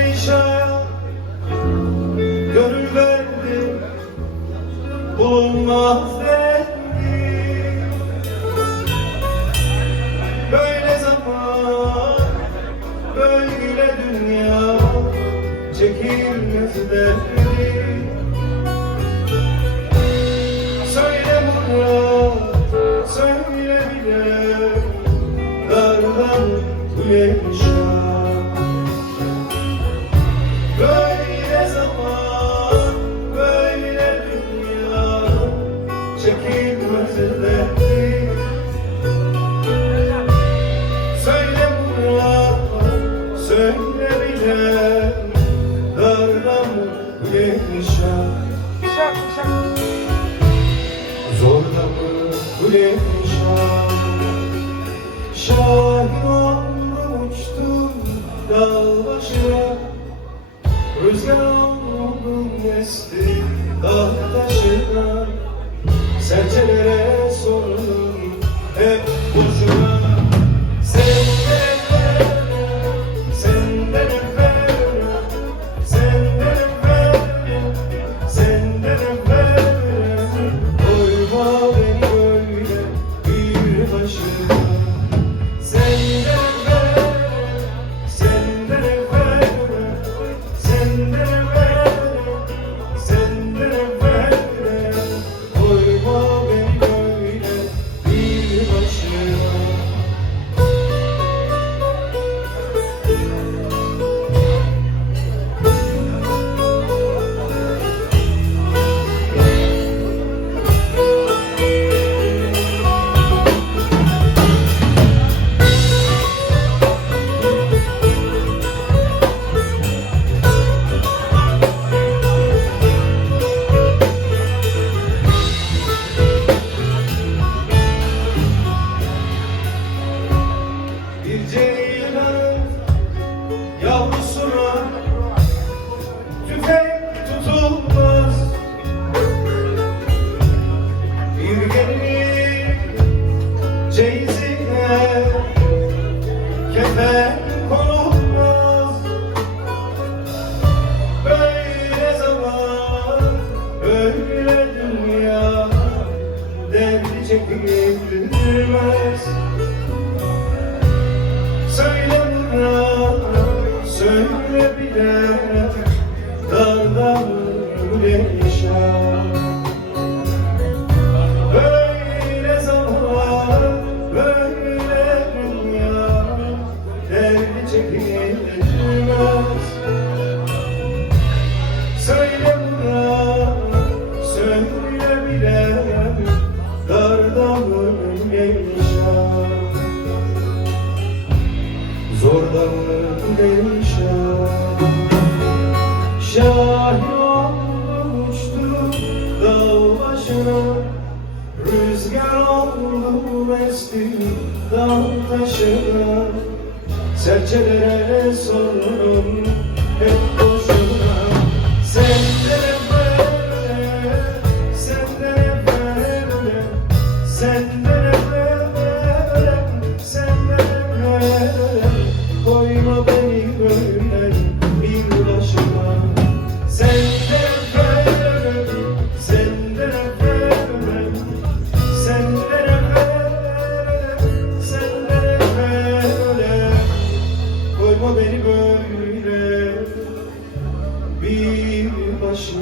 Güleyşa gönül verdi, bulunmaz derdi. Böyle zaman, böyle dünya, çekilmez derdi. Söyle Murat, söyle bile, dardan Güleyşa. Böyle zaman, böyle dünya, çekilmez derdi. Söyle Murat, söyle bile, dardan Güleyşa. Zorda mı Güleyşa? Şahin oldum, uçtum dağ başına. Rüzgar oldum, esti dağ taşına. Serçelere sordum hep boşuna. Senden evvel, senden evvel, senden evvel, koyma beni böyle bir başına. Senden evvel, senden evvel, senden evvel, senden evvel, koyma beni böyle bir başına. Bir ceylanın yavrusuna tüfek tutulmaz. Bir gelinin çeyizine kefen konulmaz. Böyle zaman, böyle dünya, derdi çekilmez. Söyle Murat, söyle bile, dardan Güleyşa. Böyle zaman, böyle dünya, derdi çekilmez. Söyle Murat, söyle bile, dardan Güleyşa. Zorda mı Güleyşa? Şahin oldum, uçtum dağ başına. Rüzgar oldum, estim dağ taşına. Serçelere sordum hep boşuna. Senden evvel, senden evvel, senden evvel, senden evvel, koyma beni böyle bir başıma. Senden evvel, senden evvel, senden evvel, senden evvel, koyma beni böyle bir başıma.